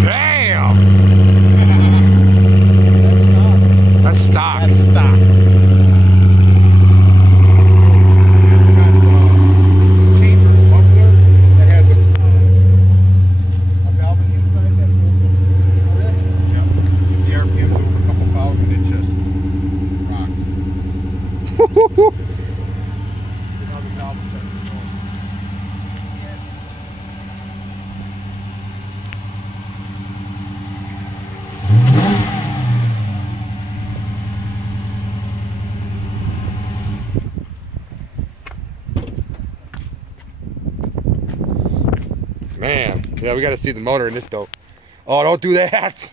Damn! That's stock. That's stock. Man, yeah, we got to see the motor in this though. Oh, don't do that.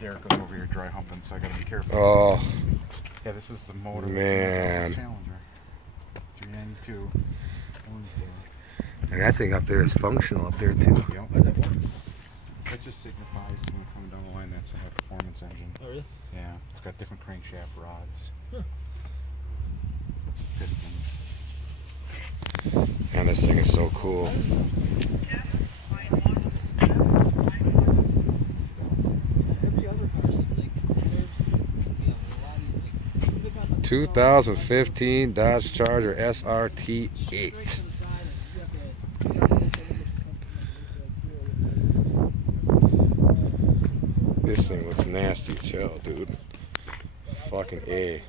Derek goes over here dry humping, so I gotta be careful. Oh, Yeah, this is the motor. man. Challenger 392. And that thing up there is functional up there too. Yep. What does that work? That just signifies when we're coming down the line that's a high performance engine. Oh, really? Yeah, it's got different crankshaft rods. Huh. Pistons. And this thing is so cool. Every other car seems like there's, 2015 Dodge Charger SRT8. This thing looks nasty as hell, dude. Fucking A.